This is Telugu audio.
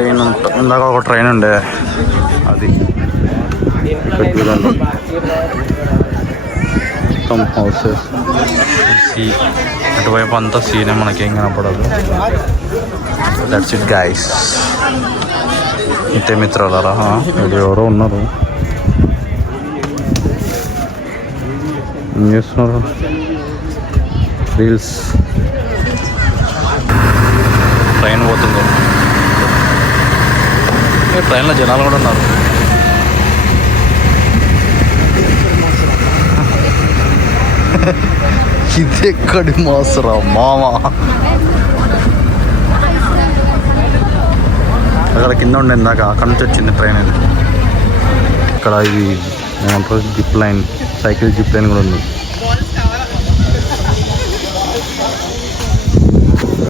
ట్రైన్ ఇందాక ఒక ట్రైన్ ఉండే అది చూడండి. మొత్తం హౌసెస్ అటువైపు అంతా సీనే మనకేం కనపడదు. That's it guys. ఇంతే మిత్రులారా. ఇది ఎవరో ఉన్నారు, ఏం చేస్తున్నారు? రీల్స్. ట్రైన్ పోతుంది. ట్రైన్లో జనాలు కూడా ఉన్నారు. ఇది ఎక్కడి మోసరా మామ. అక్కడ కింద ఉండే ఇందాక అక్కడ నుంచి వచ్చింది ట్రైన్. ఇది ఇక్కడ ఇది ఏమంటారు zip line, cycle zip line కూడా ఉంది.